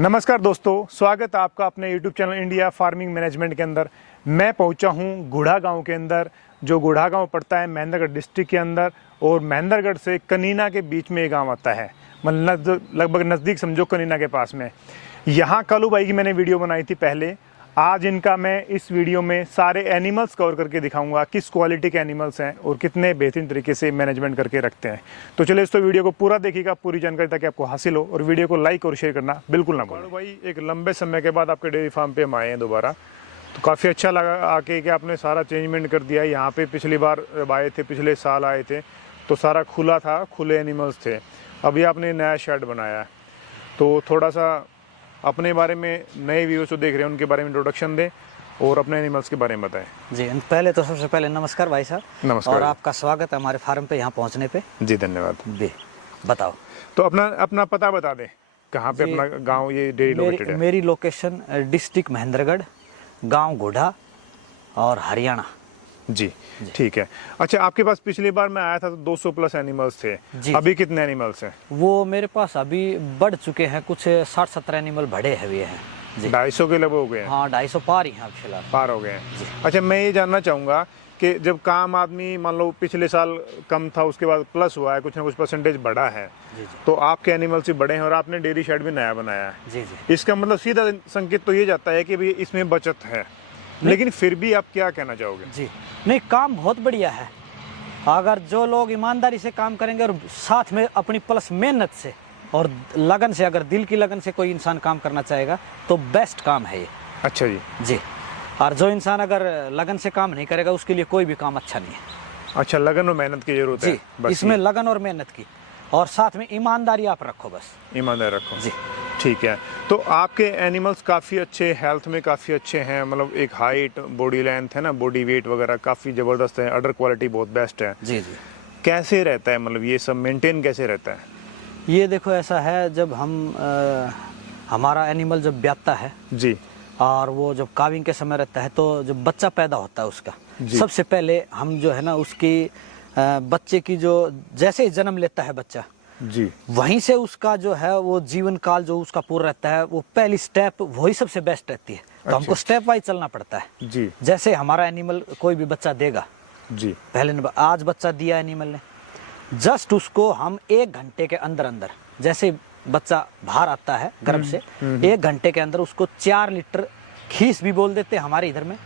नमस्कार दोस्तों, स्वागत है आपका अपने YouTube channel India farming management के अंदर। मैं पहुंचा हूं गुढ़ा गांव के अंदर, जो गुढ़ा गांव पड़ता है महेंद्रगढ़ डिस्ट्रिक्ट के अंदर, और महेंद्रगढ़ से कनीना के बीच में ये गांव आता है। मतलब लगभग नज़दीक समझो, कनीना के पास में। यहाँ कालू भाई की मैंने वीडियो बनाई थी पहले। आज इनका मैं इस वीडियो में सारे एनिमल्स कवर करके दिखाऊंगा, किस क्वालिटी के एनिमल्स हैं और कितने बेहतरीन तरीके से मैनेजमेंट करके रखते हैं। तो चलिए दोस्तों, वीडियो को पूरा देखिएगा, पूरी जानकारी ताकि आपको हासिल हो, और वीडियो को लाइक और शेयर करना बिल्कुल ना भूलें। भाई, एक लंबे समय के बाद आपके डेयरी फार्म पे हम आए हैं दोबारा, तो काफ़ी अच्छा लगा आके कि आपने सारा चेंजमेंट कर दिया है। यहाँ पे पिछली बार जब आए थे, पिछले साल आए थे, तो सारा खुला था, खुले एनिमल्स थे। अभी आपने नया शेड बनाया है, तो थोड़ा सा अपने बारे में, नए व्यूअर्स जो देख रहे हैं उनके बारे में इंट्रोडक्शन दें और अपने एनिमल्स के बारे में बताएं। जी, पहले तो सबसे पहले नमस्कार भाई साहब। नमस्कार। और आपका स्वागत है हमारे फार्म पे यहाँ पहुँचने पे। जी धन्यवाद। जी बताओ। तो अपना पता बता दें, कहाँ पे अपना गांव ये डेयरी लोकेटेड है? मेरी लोकेशन डिस्ट्रिक्ट महेंद्रगढ़, गांव गुढ़ा और हरियाणा। जी ठीक है। अच्छा, आपके पास पिछली बार मैं आया था तो 200 प्लस एनिमल्स थे। अभी कितने एनिमल्स हैं? वो मेरे पास अभी बढ़ चुके हैं, कुछ 60-70 एनिमल बढ़े हुए हैं। 250 के लगभग हो गए हैं? हाँ, 250 पार ही हैं फिलहाल, पार हो गए हैं। अच्छा, मैं ये जानना चाहूँगा कि जब काम आदमी मान लो पिछले साल कम था, उसके बाद प्लस हुआ है, कुछ ना कुछ परसेंटेज बढ़ा है, तो आपके एनिमल्स भी बढ़े हैं और आपने डेयरी शेड भी नया बनाया है। जी जी। इसका मतलब सीधा संकेत तो ये जाता है कि भाई इसमें बचत है, लेकिन फिर भी आप क्या कहना चाहोगे? जी नहीं, काम बहुत बढ़िया है। अगर जो लोग ईमानदारी से काम करेंगे और साथ में अपनी प्लस मेहनत से और लगन से, अगर दिल की लगन से कोई इंसान काम करना चाहेगा तो बेस्ट काम है ये। अच्छा जी। जी, और जो इंसान अगर लगन से काम नहीं करेगा उसके लिए कोई भी काम अच्छा नहीं है। अच्छा, लगन और मेहनत की जरूरत है। बस इसमें लगन और मेहनत की, और साथ में ईमानदारी आप रखो, बस ईमानदारी रखो। जी ठीक है। तो आपके एनिमल्स काफ़ी अच्छे, हेल्थ में काफ़ी अच्छे हैं, मतलब एक हाइट, बॉडी लेंथ है ना, बॉडी वेट वगैरह काफ़ी ज़बरदस्त है, अडर क्वालिटी बहुत बेस्ट है। जी जी। कैसे रहता है, मतलब ये सब मेंटेन कैसे रहता है? ये देखो, ऐसा है, जब हमारा एनिमल जब ब्याता है जी, और वो जब काविंग के समय रहता है, तो जब बच्चा पैदा होता है उसका, सबसे पहले हम जो है ना उसकी बच्चे की, जो जैसे ही जन्म लेता है बच्चा जी, वहीं से उसका जो है वो जीवन काल जो उसका पूरा रहता है, वो पहली स्टेप वही सबसे बेस्ट रहती है। तो हमको स्टेप वाइज चलना पड़ता है। जी। जैसे हमारा एनिमल कोई भी बच्चा देगा, जी, पहले आज बच्चा दिया एनिमल ने, जस्ट उसको हम 1 घंटे के अंदर अंदर, जैसे बच्चा बाहर आता है गर्भ से, 1 घंटे के अंदर उसको 4 लीटर खीस भी बोल देते हैं हमारे इधर में,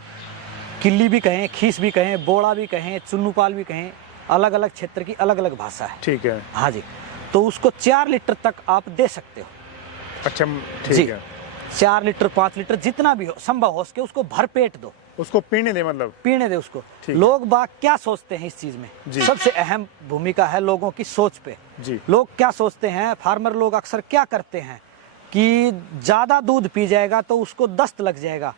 किल्ली भी कहें, खीस भी कहें, बोड़ा भी कहें, चुन्नूपाल भी कहें, अलग अलग क्षेत्र की अलग अलग भाषा है। ठीक है। हाँ जी, तो उसको 4 लीटर तक आप दे सकते हो। अच्छा, ठीक है। 4 लीटर 5 लीटर जितना भी हो संभव हो उसके, उसको भर पेट दो, उसको पीने दे, मतलब पीने दे उसको। लोग बाग क्या सोचते हैं इस चीज में, सबसे अहम भूमिका है लोगों की सोच पे। जी। लोग क्या सोचते हैं, फार्मर लोग अक्सर क्या करते हैं कि ज्यादा दूध पी जाएगा तो उसको दस्त लग जाएगा,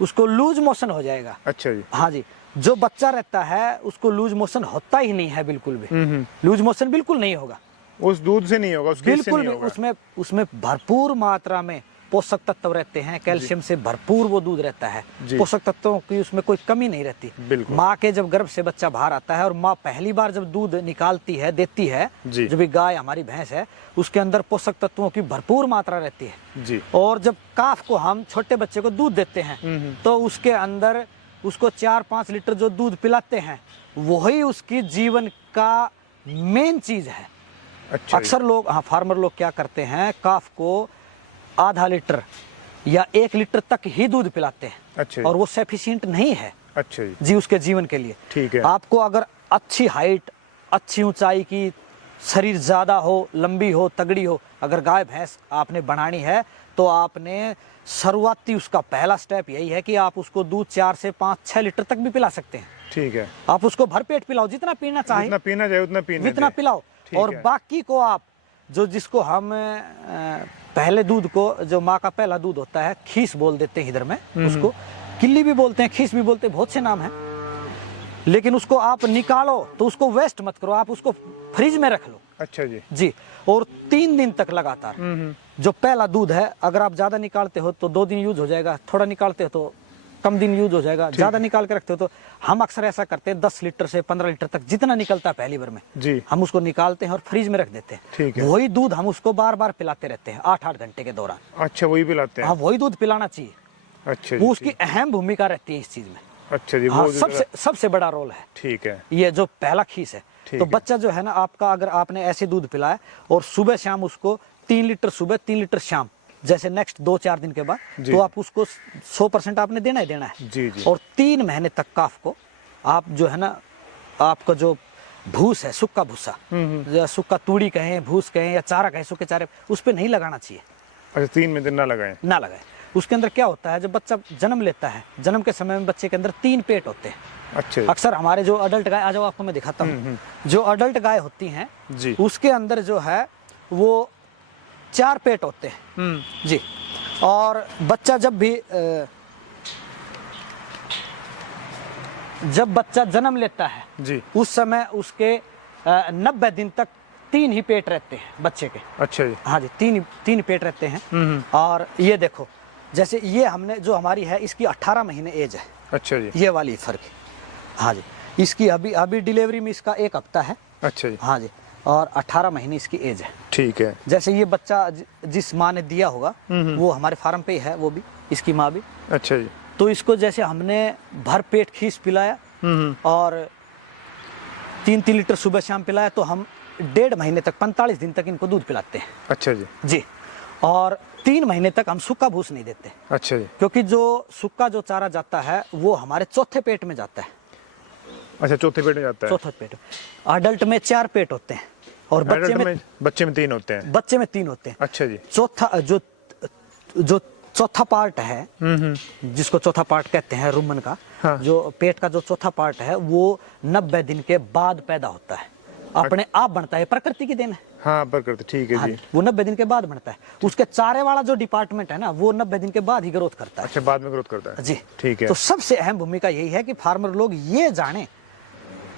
उसको लूज मोशन हो जाएगा। अच्छा जी। हाँ जी, जो बच्चा रहता है उसको लूज मोशन होता ही नहीं है, बिल्कुल भी लूज मोशन बिल्कुल नहीं होगा, उस दूध से नहीं होगा, बिल्कुल नहीं होगा। उसमें भरपूर मात्रा में पोषक तत्व रहते हैं, कैल्शियम से भरपूर वो दूध रहता है, पोषक तत्वों की उसमें कोई कमी नहीं रहती। माँ के जब गर्भ से बच्चा बाहर आता है और माँ पहली बार जब दूध निकालती है, देती है, जो भी गाय हमारी भैंस है, उसके अंदर पोषक तत्वों की भरपूर मात्रा रहती है। और जब काफ को हम छोटे बच्चे को दूध देते हैं तो उसके अंदर उसको 4-5 लीटर जो दूध पिलाते हैं, वही उसकी जीवन का मेन चीज है। अच्छा, अक्सर लोग, हाँ, फार्मर लोग क्या करते हैं, काफ को आधा लीटर या 1 लीटर तक ही दूध पिलाते हैं। अच्छा, और वो सफिशिएंट नहीं है। अच्छा जी, उसके जीवन के लिए। ठीक है। आपको अगर अच्छी हाइट, अच्छी ऊंचाई की, शरीर ज्यादा हो, लंबी हो, तगड़ी हो, अगर गाय भैंस आपने बनानी है, तो आपने शुरुआती उसका पहला स्टेप यही है कि आप उसको दूध 4 से 5-6 लीटर तक भी पिला सकते हैं। ठीक है। आप उसको भरपेट पिलाओ, जितना पीना चाहे, जितना पीना चाहे उतना पिलाओ, और बाकी को आप जिसको हम पहले दूध को, जो माँ का पहला दूध होता है, खीस बोल देते हैं इधर में, उसको किल्ली भी बोलते हैं, खीस भी बोलते हैं, बहुत से नाम हैं, लेकिन उसको आप निकालो तो उसको वेस्ट मत करो, आप उसको फ्रिज में रख लो। अच्छा जी। जी, और 3 दिन तक लगातार जो पहला दूध है, अगर आप ज्यादा निकालते हो तो 2 दिन यूज हो जाएगा, थोड़ा निकालते हो तो कम दिन यूज हो जाएगा, ज्यादा निकाल के रखते हो तो हम अक्सर ऐसा करते हैं 10 लीटर से 15 लीटर तक जितना निकलता है पहली बार में जी, हम उसको निकालते हैं और फ्रीज में रख देते हैं। ठीक है। वही दूध हम उसको बार बार पिलाते रहते हैं 8-8 घंटे के दौरान। अच्छा, वही पिलाते हैं? हाँ, वही दूध पिलाना चाहिए। अच्छा, वो उसकी अहम भूमिका रहती है इस चीज में। अच्छा जी, हाँ, वो सबसे बड़ा रोल है। ठीक है। ये जो पहला खीस है, तो बच्चा जो है ना आपका, अगर आपने ऐसे दूध पिलाया और सुबह शाम उसको 3 लीटर सुबह 3 लीटर शाम, जैसे नेक्स्ट 2-4 दिन के बाद, तो आप उसको 100% आपने देना ही देना है। जी, जी। और 3 महीने तक काफ को आप जो है ना, आपका जो भूस है, सुक्का भूसा या सुक्का तूड़ी कहें, भूस कहें या चारा कहें, सूखे चारे, उस पर नहीं लगाना चाहिए। अच्छा, 3 महीने ना लगाएं? ना लगाए। उसके अंदर क्या होता है, जब बच्चा जन्म लेता है, जन्म के समय में बच्चे के अंदर 3 पेट होते हैं। अच्छा। अक्सर हमारे जो अडल्ट गाय, आ जाओ आपको मैं दिखाता हूँ, जो अडल्ट गाय होती हैं जी, उसके अंदर जो है वो 4 पेट होते हैं जी। और बच्चा जब बच्चा जन्म लेता है जी, उस समय उसके 90 दिन तक 3 ही पेट रहते हैं बच्चे के। अच्छा जी। हाँ जी, 3 पेट रहते हैं। और ये देखो, जैसे ये हमने जो हमारी है इसकी 18 महीने एज है। अच्छा जी। ये वाली फर्क है। हाँ जी, इसकी अभी डिलीवरी में इसका 1 हफ्ता है। अच्छा जी। हाँ जी, और 18 महीने इसकी एज है। ठीक है। जैसे ये बच्चा जिस माँ ने दिया होगा वो हमारे फार्म पे ही है, वो भी इसकी माँ भी। अच्छा जी। तो इसको जैसे हमने भर पेट खीस पिलाया और 3-3 लीटर सुबह शाम पिलाया, तो हम 1.5 महीने तक 45 दिन तक इनको दूध पिलाते हैं। अच्छा जी। जी। और 3 महीने तक हम सूखा भूस नहीं देते। अच्छा जी। क्योंकि जो सूखा जो चारा जाता है वो हमारे चौथे पेट में जाता है। अच्छा, चौथे पेट में जाता है? चौथे पेट। अडल्ट में 4 पेट होते हैं और बच्चे में 3 होते हैं। बच्चे में 3 होते हैं। अच्छा जी। चौथा जो चौथा पार्ट है, जिसको चौथा पार्ट कहते हैं रुमन का, हाँ। जो पेट का जो चौथा पार्ट है वो 90 दिन के बाद पैदा होता है, अपने आप बनता है, प्रकृति की देन है। हाँ, प्रकृति, ठीक है जी। वो 90 दिन के बाद बनता है। उसके चारे वाला जो डिपार्टमेंट है ना, वो 90 दिन के बाद ही ग्रोथ करता है। अच्छा, बाद में ग्रोथ करता है? जी, ठीक है। तो सबसे अहम भूमिका यही है कि फार्मर लोग ये जाने,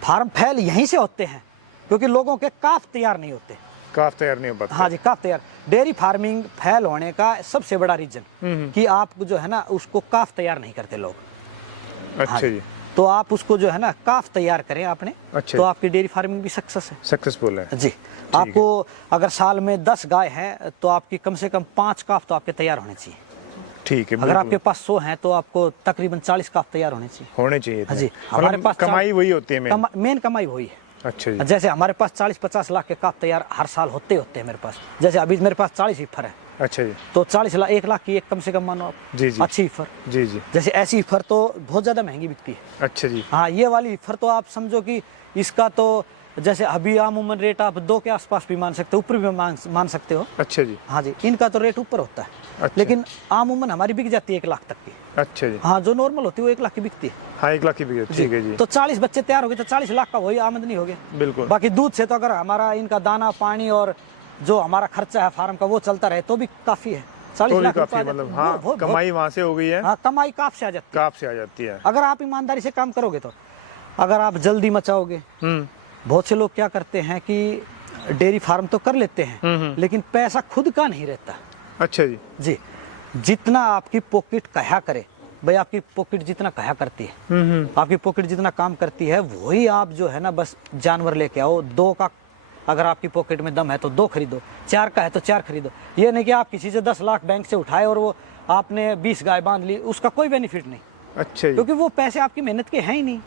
फार्म फैल यहीं से होते हैं, क्योंकि लोगों के काफ तैयार नहीं होते। काफ तैयार नहीं हो पाता? हाँ जी, काफ तैयार। डेयरी फार्मिंग फैल होने का सबसे बड़ा रीजन कि आप जो है ना उसको काफ तैयार नहीं करते लोग। अच्छा हाँ जी। तो आप उसको जो है ना काफ तैयार करें आपने। अच्छा। तो आपकी डेयरी फार्मिंग भी सक्सेसफुल है जी। आपको अगर साल में 10 गाय हैं तो आपकी कम से कम 5 काफ तो आपके तैयार होने चाहिए। ठीक है। अगर आपके पास 100 हैं तो आपको तकरीबन 40 काफ तैयार होने चाहिए। हाँ जी, हमारे पास कमाई वही होती है, मेन कमाई वही है। अच्छा जी। जैसे हमारे पास 40-50 लाख के काफ तैयार हर साल होते हैं मेरे पास। जैसे अभी मेरे पास 40 हीफर है। अच्छा जी। तो 40 लाख, 1 लाख की एक कम से कम मानो आप। जी जी। अच्छी हीफर। जी जी। जैसे ऐसी हीफर तो बहुत ज्यादा महंगी बिकती है। अच्छा जी। हाँ, ये वाली हीफर तो आप समझो कि इसका तो जैसे अभी आमूमन रेट आप 2 के आसपास भी मान सकते हो, ऊपर भी मान सकते हो। अच्छा जी। हाँ जी, इनका तो रेट ऊपर होता है। अच्छा। लेकिन आमूमन हमारी बिक जाती है 1 लाख तक की। अच्छा जी। हाँ, जो नॉर्मल होती है वो 1 लाख की बिकती है। हाँ, 1 लाख की बिक, ठीक है जी। तो 40 बच्चे तैयार हो गए तो 40 लाख का वही आमदनी हो गया। बिल्कुल। बाकी दूध से तो अगर हमारा इनका दाना पानी और जो हमारा खर्चा है फार्म का वो चलता रहे तो भी काफी है। 40 लाख काफी, मतलब हाँ, कमाई वहाँ से हो गई है। हाँ, कमाई काफ से आ जाती है। काफ से आ जाती है अगर आप ईमानदारी से काम करोगे तो। अगर आप जल्दी मचाओगे, बहुत से लोग क्या करते हैं कि डेयरी फार्म तो कर लेते हैं लेकिन पैसा खुद का नहीं रहता। अच्छा जी। जी, जितना आपकी पॉकेट कहा करे भाई, आपकी पॉकेट जितना कहा करती है, आपकी पॉकेट जितना काम करती है वही आप जो है ना बस जानवर लेके आओ। 2 का अगर आपकी पॉकेट में दम है तो 2 खरीदो, 4 का है तो 4 खरीदो। ये नहीं कि आप किसी से 10 लाख बैंक से उठाए और वो आपने 20 गाय बांध ली, उसका कोई बेनिफिट नहीं। अच्छा जी। क्योंकि वो पैसे आपकी मेहनत के हैं ही नहीं,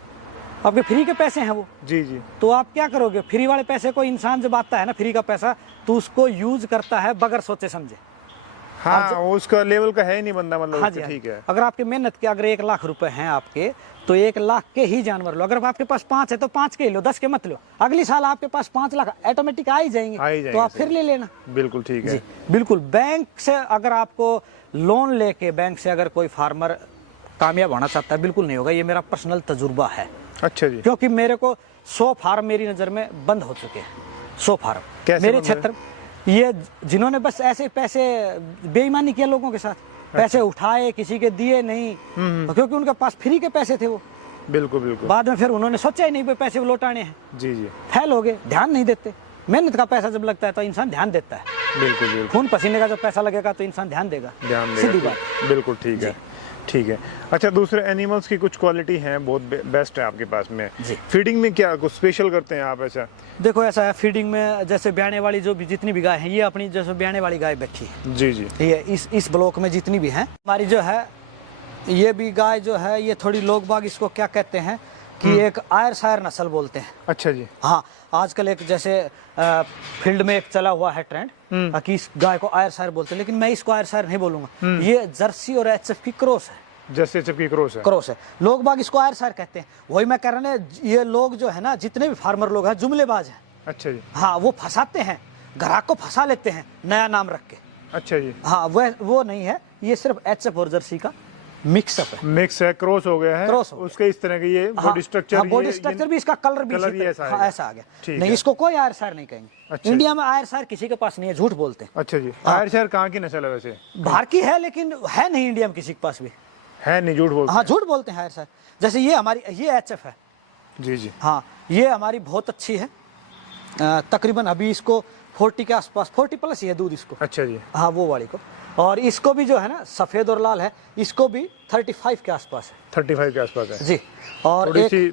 आपके फ्री के पैसे हैं वो। जी जी। तो आप क्या करोगे? फ्री वाले पैसे को इंसान जब आता है ना, फ्री का पैसा, तो उसको यूज करता है बगैर सोचे समझे। हाँ, उसका लेवल का है ही नहीं बंदा, मतलब। हाँ जी, ठीक है। अगर आपके मेहनत के अगर 1 लाख रुपए हैं आपके, तो 1 लाख के ही जानवर लो। अगर आपके पास 5 है तो 5 के ही लो, 10 के मत लो। अगली साल आपके पास 5 लाख ऑटोमेटिक आ ही जाएंगे, तो आप फिर ले लेना। बिल्कुल ठीक है। बिल्कुल। बैंक से अगर आपको लोन लेके बैंक से अगर कोई फार्मर कामयाब होना चाहता है, बिल्कुल नहीं होगा। ये मेरा पर्सनल तजुर्बा है। अच्छा जी। क्योंकि मेरे को 100 फार्म मेरी नजर में बंद हो चुके हैं। 100 फार्म मेरे क्षेत्र, ये जिन्होंने बस ऐसे पैसे बेईमानी किया लोगों के साथ, पैसे उठाए, किसी के दिए नहीं, क्योंकि उनके पास फ्री के पैसे थे वो। बिल्कुल बिल्कुल। बाद में फिर उन्होंने सोचा ही नहीं भाई पैसे लौटाने हैं। जी जी। फेल हो गए, ध्यान नहीं देते। मेहनत का पैसा जब लगता है तो इंसान ध्यान देता है। बिल्कुल बिल्कुल। खून पसीने का जब पैसा लगेगा तो इंसान ध्यान देगा। सीधी बात। बिल्कुल ठीक है। ठीक है। अच्छा, दूसरे एनिमल्स की कुछ क्वालिटी हैं बहुत बेस्ट है आपके पास में जी। फीडिंग में क्या कुछ स्पेशल करते हैं आप ऐसा? देखो ऐसा है, फीडिंग में जैसे ब्याने वाली जो भी जितनी भी गाय हैं, ये अपनी जैसे ब्याने वाली गाय बैठी है। जी जी। ये इस ब्लॉक में जितनी भी हैं हमारी जो है, ये भी गाय जो है ये थोड़ी लोग बाग इसको क्या कहते हैं कि एक आयर शायर नस्ल बोलते हैं। अच्छा जी। हाँ, आजकल एक जैसे फील्ड में एक चला हुआ है ट्रेंड कि इस गाय को आयर शायर बोलते हैं, लेकिन मैं इसको आयर शायर नहीं बोलूंगा। ये जर्सी और एचएफ की क्रॉस है। जैसे चपकी क्रॉस है। क्रॉस है, लोग बाग इसको आयर शायर कहते हैं। वही मैं कह रहा हूँ, ये लोग जो है ना, जितने भी फार्मर लोग हैं जुमलेबाज हैं। अच्छा जी। हाँ, वो फंसाते हैं, ग्राहक को फंसा लेते हैं नया नाम रख के। अच्छा जी। हाँ, वो नहीं है, ये सिर्फ एचएफ और जर्सी का मिक्सअप है। मिक्स है, क्रॉस हो गया है। क्रॉस उसके इस तरह की ये बॉडी स्ट्रक्चर। हाँ, बॉडी स्ट्रक्चर भी, इसका कलर भी ऐसा आ गया। नहीं, इसको कोई आयर शायर नहीं कहेंगे। अच्छा, इंडिया में आयर शायर किसी के पास नहीं है, झूठ बोलते हैं। अच्छा जी। आयर शायर कहाँ की नस्ल है वैसे? बाहर की है, लेकिन है नहीं इंडिया में किसी के पास भी। है नहीं, झूठ बोलते हाँ, झूठ बोलते हैं आयर शायर। जैसे ये हमारी, ये एचएफ है। जी जी। हाँ, ये हमारी बहुत अच्छी है। तकरीबन अभी इसको 40 के आसपास, 40 प्लस ही है दूध इसको। अच्छा जी। हाँ, वो वाली को। और इसको भी जो है ना, सफेद और लाल है, इसको भी 35 के आसपास है। 35 के आसपास है जी। और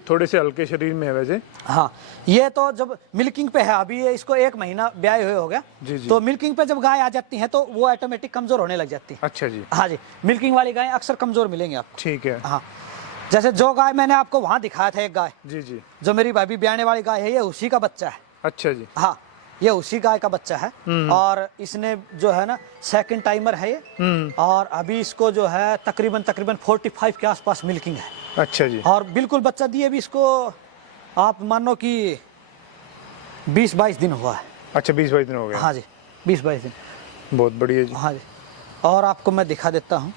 थोड़े से हल्के शरीर में है वैसे। हाँ, ये तो जब मिल्किंग पे है, अभी ये इसको 1 महीना ब्याह हुए हो गया। जी जी। तो मिल्किंग पे जब गाय आ जाती है तो वो ऑटोमेटिक कमजोर होने लग जाती है। अच्छा जी। हाँ जी, मिल्किंग वाली गाय अक्सर कमजोर मिलेंगे आपको। ठीक है। हाँ, जैसे जो गाय मैंने आपको वहाँ दिखाया था, एक गाय जी जी, जो मेरी भाभी ब्याने वाली गाय है, ये उसी का बच्चा है। अच्छा जी। हाँ, ये उसी गाय का बच्चा है। और इसने जो है ना, सेकंड टाइमर है ये। और अभी इसको जो है तकरीबन 45 के आसपास मिल्किंग है। अच्छा जी। और बिल्कुल बच्चा दिए भी इसको आप मानो कि 20-22 दिन हुआ है। अच्छा, 20-22 दिन हो गए। हाँ जी, 20-22 दिन। बहुत बढ़िया जी। हाँ जी। और आपको मैं दिखा देता हूँ,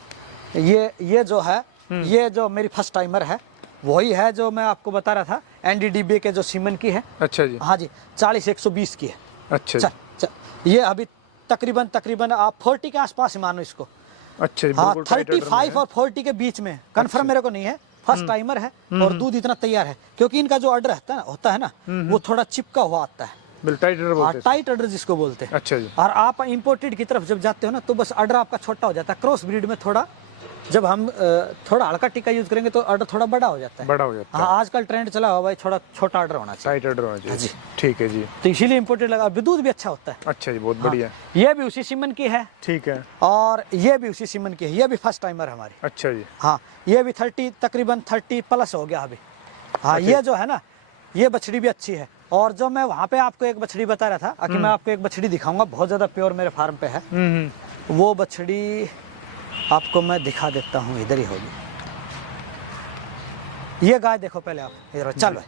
ये जो है, ये जो मेरी फर्स्ट टाइमर है, वही है जो मैं आपको बता रहा था, एनडीडीबी के जो सीमन की है। अच्छा जी। हाँ जी, 40-120 की है। अच्छा जी। ये अभी तकरीबन आप 40 के आसपास ही मानो इसको। अच्छा जी। हाँ, बिल्कुल टाइट ऑर्डर में 35 और 40 के बीच में, कंफर्म मेरे को नहीं है। फर्स्ट टाइमर है और दूध इतना तैयार है, क्योंकि इनका जो ऑर्डर होता है ना, वो थोड़ा चिपका हुआ आता है। टाइट ऑर्डर बोलते हैं। टाइट ऑर्डर जिसको बोलते हैं। अच्छा जी। और आप इंपोर्टेड की तरफ जब जाते हो ना, तो बस ऑर्डर आपका छोटा हो जाता है। क्रॉस ब्रीड में थोड़ा, जब हम थोड़ा हल्का टिक्का यूज करेंगे तो ऑर्डर थोड़ा बड़ा हो जाता है। बड़ा हो जाता है। हाँ, आजकल ट्रेंड चला हुआ भाई, थोड़ा छोटा ऑर्डर होना चाहिए। टाइट ऑर्डर होना चाहिए। ठीक है जी। तो इसीलिए इंपोर्टेड लगा। दूध भी अच्छा होता है। अच्छा जी, बहुत बढ़िया। ये भी उसी सीमन की है। ठीक है। और ये भी उसी सीमन की है। ये भी फर्स्ट टाइमर हमारी। अच्छा जी। हाँ, ये भी तकरीबन 30 प्लस हो गया अभी। हाँ, ये जो है ना, ये बछड़ी भी अच्छी है। और जो मैं वहाँ पे आपको एक बछड़ी बता रहा था कि मैं आपको एक बछड़ी दिखाऊंगा, बहुत ज्यादा प्योर मेरे फार्म पे है। वो बछड़ी आपको मैं दिखा देता हूँ, इधर ही होगी। ये गाय देखो पहले आप, इधर चल भाई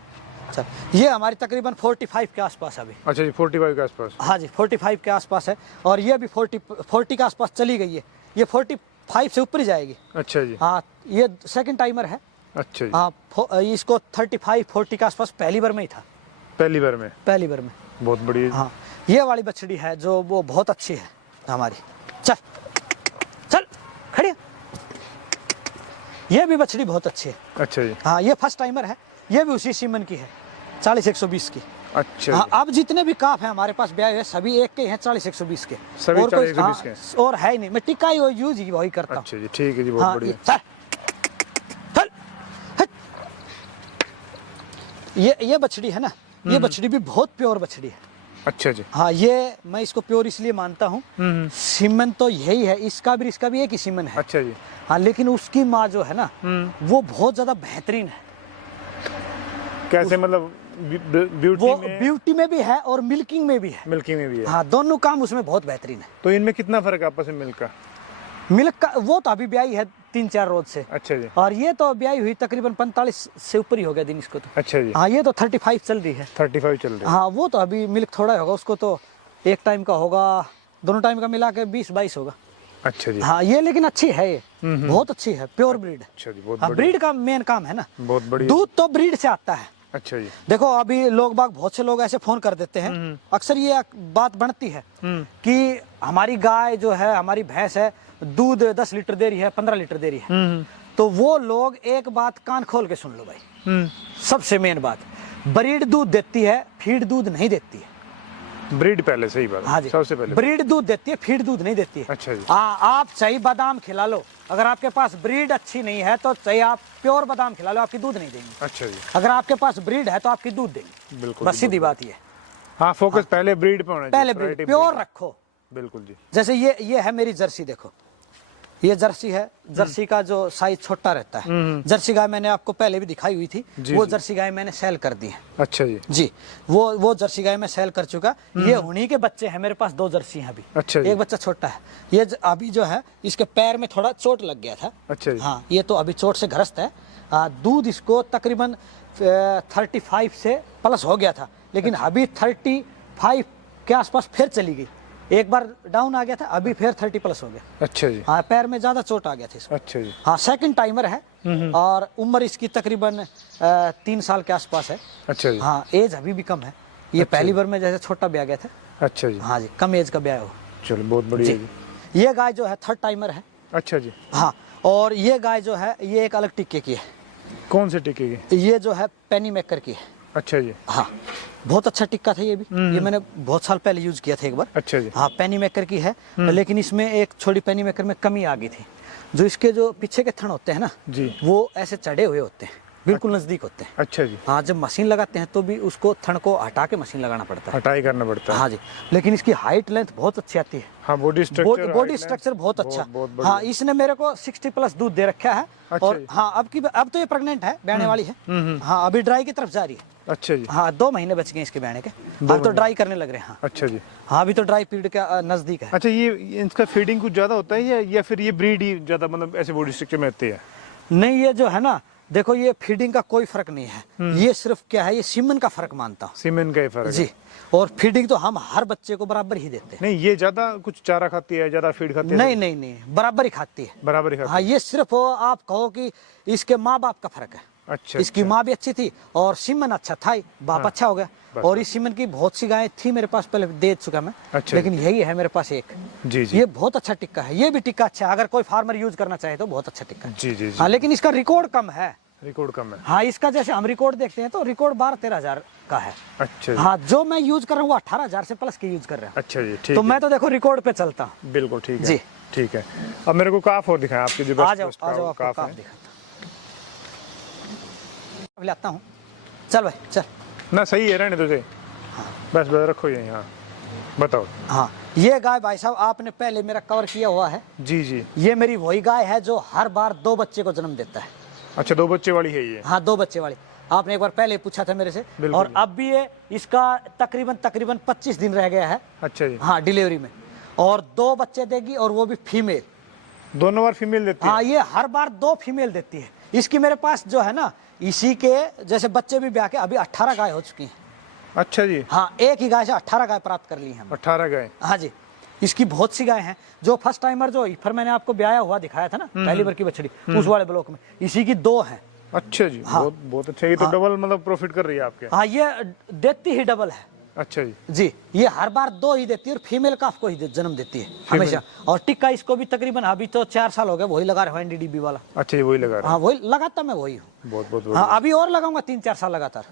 चल। ये हमारी तकरीबन 45 के आसपास अभी। अच्छा जी, 45 के आसपास। हाँ जी, 45 के आसपास है। और ये भी 40 के आसपास चली गई है। ये 45 से ऊपर ही जाएगी। अच्छा जी। हाँ, ये सेकंड टाइमर है। अच्छा जी। हाँ, इसको 35-40 के आसपास पहली बार में ही था। पहली बार में। बहुत बढ़िया। हाँ, ये वाली बछड़ी है जो वो बहुत अच्छी है हमारी। चल चल खड़ी। ये भी बछड़ी बहुत अच्छी है। अच्छा जी। हाँ, ये फर्स्ट टाइमर है। ये भी उसी सीमन की है, 40-120 की। अच्छा। हाँ, अब जितने भी काफ हैं हमारे पास ब्याह है, सभी एक के हैं, 40-120 के। सभी और 40-120 के। और है ही नहीं। मैं टिक्का यूज ही वही करता हूँ। अच्छा जी, ठीक है जी, बहुत बढ़िया। चल चल। ये बछड़ी है ना, ये बछड़ी भी बहुत प्योर बछड़ी है। अच्छा जी। हाँ, ये मैं इसको प्योर इसलिए मानता हूँ, सीमन तो यही है, इसका भी एक ही सीमन है। अच्छा जी। हाँ, लेकिन उसकी माँ जो है ना, वो बहुत ज्यादा बेहतरीन है। कैसे मतलब? वो ब्यूटी में भी है और मिल्किंग में भी है। मिल्किंग में भी है। हाँ, दोनों काम उसमें बहुत बेहतरीन है। तो इनमें कितना फर्क है आपस में मिल्क का? मिल्क का वो तो अभी ब्याई है 3-4 रोज से। अच्छा जी। और ये तो ब्याई हुई तकरीबन 45 से ऊपर ही हो गया दिन इसको तो। अच्छा जी। हाँ, ये तो 35 चल रही है। 35 चल रही है। हाँ, वो तो अभी मिल्क थोड़ा होगा, उसको तो एक टाइम का होगा, दोनों टाइम का मिला के 20-22 होगा। अच्छा जी। हाँ, ये लेकिन अच्छी है, ये बहुत अच्छी है, प्योर ब्रीड है। अच्छा जी, बहुत हाँ, ब्रीड का मेन काम है ना, बहुत बढ़िया। दूध तो ब्रीड से आता है। अच्छा जी। देखो, अभी बहुत से लोग ऐसे फोन कर देते हैं, अक्सर ये बात बनती है कि हमारी गाय जो है, हमारी भैंस है, दूध 10 लीटर दे रही है, 15 लीटर दे रही है। तो वो लोग एक बात कान खोल के सुन लो भाई, सबसे मेन बात, ब्रीड दूध देती है, फीड दूध नहीं देती है। ब्रीड पहले, सही बात है। हाँ जी, सबसे पहले ब्रीड दूध देती है, फीड दूध नहीं देती है। अच्छा जी। आप चाहे बादाम खिला लो, अगर आपके पास ब्रीड अच्छी नहीं है तो चाहे आप प्योर बादाम खिला लो, आपकी दूध नहीं देंगे। अच्छा जी। अगर आपके पास ब्रीड है तो आपकी दूध देंगे। बिल्कुल, बस सीधी बात ये। हाँ, फोकस पहले ब्रीड पे होना चाहिए, पहले ब्रीड प्योर रखो। बिल्कुल जी। जैसे ये है मेरी जर्सी, देखो ये जर्सी है। जर्सी का जो साइज छोटा रहता है, जर्सी गाय मैंने आपको पहले भी दिखाई हुई थी, वो जर्सी गाय मैंने सेल कर दी है। अच्छा जी। जी, वो जर्सी गाय मैं सेल कर चुका। ये उन्हीं के बच्चे हैं, मेरे पास 2 जर्सी हैं अभी। अच्छा जी। एक बच्चा छोटा है, ये अभी जो है इसके पैर में थोड़ा चोट लग गया था। अच्छा जी। हाँ, ये तो अभी चोट से ग्रस्त है। दूध इसको तकरीबन 35 से प्लस हो गया था, लेकिन अभी 35 के आसपास फिर चली गई। एक बार डाउन आ गया था, अभी फिर 30 प्लस हो गया। अच्छा जी। हाँ, पैर में ज्यादा चोट आ गया था इसमें। अच्छा जी। हाँ, सेकंड टाइमर है और उम्र इसकी तकरीबन 3 साल के आसपास है। अच्छा जी। हाँ, एज अभी भी कम है। ये पहली बार में जैसे छोटा ब्याह गया था। अच्छा जी। हाँ जी, कम एज का ब्याह हो। चलो, बहुत बढ़िया जी। ये गाय जो है 3rd टाइमर है। अच्छा जी। हाँ, और ये गाय जो है ये एक अलग टिक्के की है। कौन से टिक्के की? ये जो है पेनी मेकर की है। अच्छा जी। हाँ, बहुत अच्छा टिक्का था ये भी। ये मैंने बहुत साल पहले यूज किया था एक बार। अच्छा जी। हाँ, पेनी मेकर की है, लेकिन इसमें एक छोटी पेनी मेकर में कमी आ गई थी। जो इसके जो पीछे के थन होते हैं ना जी, वो ऐसे चढ़े हुए होते हैं, बिल्कुल नजदीक होते हैं। अच्छा जी। हाँ, जब मशीन लगाते हैं तो भी उसको थन को हटा के मशीन लगाना पड़ता है। हटाई करना पड़ता है। हाँ जी, लेकिन इसकी हाइट लेंथ बहुत अच्छी आती है। हाँ, बॉडी स्ट्रक्चर बहुत अच्छा। हाँ, इसने मेरे को 60 प्लस दूध दे रखा है। अच्छा और जी। हाँ, अब तो ये प्रेग्नेंट है, ब्याने वाली है। हाँ, अभी ड्राई की तरफ जा रही है। अच्छा जी। हाँ, 2 महीने बच गए इसके ब्याने के, अब तो ड्राई करने लग रहे हैं। हाँ। अच्छा जी। हाँ, अभी तो ड्राई पीरियड के नजदीक है। अच्छा, ये इनका फीडिंग कुछ ज्यादा होता है या फिर ये ब्रीड ही ज्यादा, मतलब ऐसे बॉडी स्ट्रक्चर में होती है? नहीं, ये जो है ना, देखो ये फीडिंग का कोई फर्क नहीं है। ये सिर्फ क्या है, ये सीमन का फर्क मानता हूँ। सीमेन का ही फर्क है। जी, और फीडिंग तो हम हर बच्चे को बराबर ही देते हैं। नहीं, ये ज्यादा कुछ चारा खाती है, ज्यादा फीड खाती है? नहीं, बराबर ही खाती है। बराबर ही खाती है। हाँ, ये सिर्फ आप कहो कि इसके माँ बाप का फर्क है। अच्छा। इसकी माँ भी अच्छी थी और सीमन अच्छा था ही, बाप अच्छा हो गया। और इस सीमन की बहुत सी गायें थी मेरे पास, पहले दे चुका मैं। अच्छा। लेकिन यही है मेरे पास एक। जी जी। ये बहुत अच्छा टिक्का है, ये भी टिक्का अच्छा है। अगर कोई फार्मर यूज करना चाहे तो बहुत अच्छा टिक्का है। जी जी। हाँ, लेकिन इसका रिकॉर्ड कम है। रिकॉर्ड कम है। हाँ, इसका जैसे हम रिकॉर्ड देखते हैं तो रिकॉर्ड 12-13 हजार का है। अच्छा जी। हाँ, जो मैं यूज कर रहा हूँ वो 18 हजार से प्लस के यूज कर रहा हूँ। अच्छा जी, ठीक तो है। मैं तो देखो रिकॉर्ड पे चलता हूँ। बिल्कुल ठीक है जी। ठीक है। अब मेरे को काफ और दिखाएं आपके जो आ जाओ आपको काफ है। दिखाता हूँ, लाता हूँ। चल भाई चल। ना सही है, रहने तुझे। बस रखो यहीं। हाँ, बताओ। हाँ, ये गाय भाई साहब आपने पहले मेरा कवर किया हुआ है। जी जी। ये मेरी वही गाय है जो हर बार 2 बच्चे को जन्म देता है। अच्छा, 2 बच्चे वाली है ये? हाँ, 2 बच्चे वाली। आपने एक बार पहले पूछा था मेरे से, और अब भी ये इसका तकरीबन 25 दिन रह गया है। अच्छा जी। हाँ, डिलीवरी में, और 2 बच्चे देगी, और वो भी फीमेल। दोनों बार फीमेल देती है? हाँ, ये हर बार 2 फीमेल देती है। इसकी मेरे पास जो है ना, इसी के जैसे बच्चे भी ब्याह के अभी 18 गाय हो चुकी हैं। अच्छा जी। हाँ, एक ही गाय से 18 गाय प्राप्त कर ली हैं। 18 गाय? हाँ जी, इसकी बहुत सी गाय हैं। जो फर्स्ट टाइमर जो फिर मैंने आपको ब्याया हुआ दिखाया था ना, पहली बार की बछड़ी, उस वाले ब्लॉक में इसी की 2 हैं। अच्छा जी। हाँ। बहुत अच्छा। ये तो डबल मतलब प्रॉफिट कर रही है आपके? हाँ, ये देती ही डबल है। अच्छा जी। जी, ये हर बार 2 ही देती है, और फीमेल काफ को ही जन्म देती है हमेशा। और टिक्का इसको भी तकरीबन अभी तो 4 साल हो गए वही लगा रहा हूँ, एनडीडीबी वाला। अच्छा, ये वही लगा रहा है? हाँ, वही लगाता मैं वही हूँ। बहुत बहुत हाँ, अभी और लगाऊंगा 3-4 साल लगातार।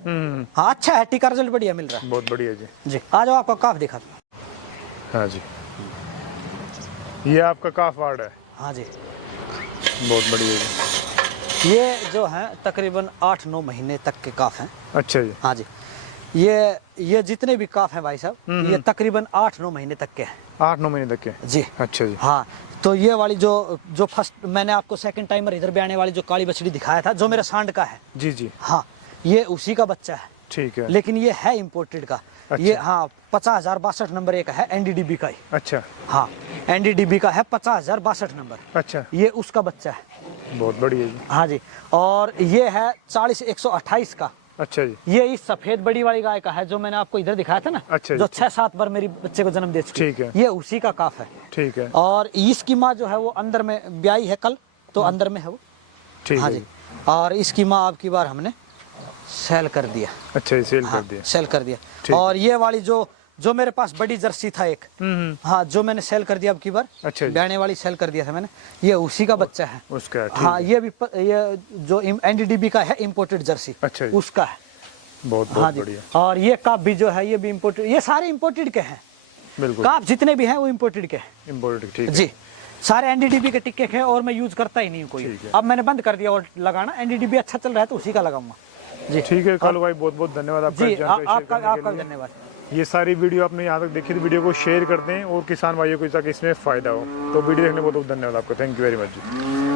हाँ, अच्छा है, टिक्का रिजल्ट बढ़िया मिल रहा है। बहुत बढ़िया जी। जी, आ जाओ आपको काफ दिखाता हूँ। हाँ जी, ये आपका काफ वार्ड है? हाँ जी, बहुत बढ़िया जी। ये जो है तकरीबन 8-9 महीने तक के काफ हैं। अच्छा जी। हाँ जी, ये जितने भी काफ हैं भाई साहब, ये तकरीबन 8-9 महीने तक के हैं। 8-9 महीने तक के? जी। अच्छा जी। हाँ, तो ये वाली जो फर्स्ट मैंने आपको सेकंड टाइमर इधर भी आने वाली जो काली बछड़ी दिखाया था, जो मेरे सांड का है। जी जी। हाँ, ये उसी का बच्चा है। ठीक है। लेकिन ये है इम्पोर्टेड का। अच्छा। ये हाँ 50,062 नंबर एक है, एनडीडीबी का ही। अच्छा। हाँ, एनडीडीबी का है 50,062 नंबर। अच्छा, ये उसका बच्चा है। बहुत बढ़िया जी। हाँ जी, और ये है 40-128 का। अच्छा जी। ये इस सफेद बड़ी वाली गाय का है जो मैंने आपको इधर दिखाया था ना। अच्छा, जो 6-7 बार मेरी बच्चे को जन्म दे चुकी। ठीक है। ये उसी का काफ है। ठीक है। और इसकी माँ जो है वो अंदर में ब्याई है, कल तो अंदर में है वो। ठीक हाँ है जी, और इसकी माँ अब की बार हमने सेल कर दिया। अच्छा, ये सेल हाँ, कर दिया? सेल कर दिया। और ये वाली जो मेरे पास बड़ी जर्सी था एक, हाँ, जो मैंने सेल कर दिया अब की बार। अच्छा, ब्याने वाली सेल कर दिया था मैंने, ये उसी का बच्चा है। उसका? हाँ, ये भी ये जो एनडीडीबी का है, इम्पोर्टेड जर्सी। अच्छा जी। उसका है। बहुत हाँ बहुत जी। बढ़िया। और ये काप भी जो है ये भी इम्पोर्टेड, ये सारे इम्पोर्टेड के हैं। बिल्कुल, काप जितने भी हैं वो इम्पोर्टेड के हैं। इम्पोर्टेड, ठीक है जी, सारे एनडीडीबी के टिक्के हैं और मैं यूज करता ही नहीं हूँ कोई। ठीक है। अब मैंने बंद कर दिया और लगाना, एनडीडीबी अच्छा चल रहा है तो उसी का लगाऊंगा जी। ठीक है कालू भाई, बहुत बहुत धन्यवाद आपका जी, जानकारी शेयर आपका करने के आपका लिए। धन्यवाद। ये सारी वीडियो आपने यहाँ तक देखी तो वीडियो को शेयर कर दें और किसान भाइयों को ताकि इसमें फ़ायदा हो। तो वीडियो देखने बहुत बहुत धन्यवाद आपका, thank you very much ji.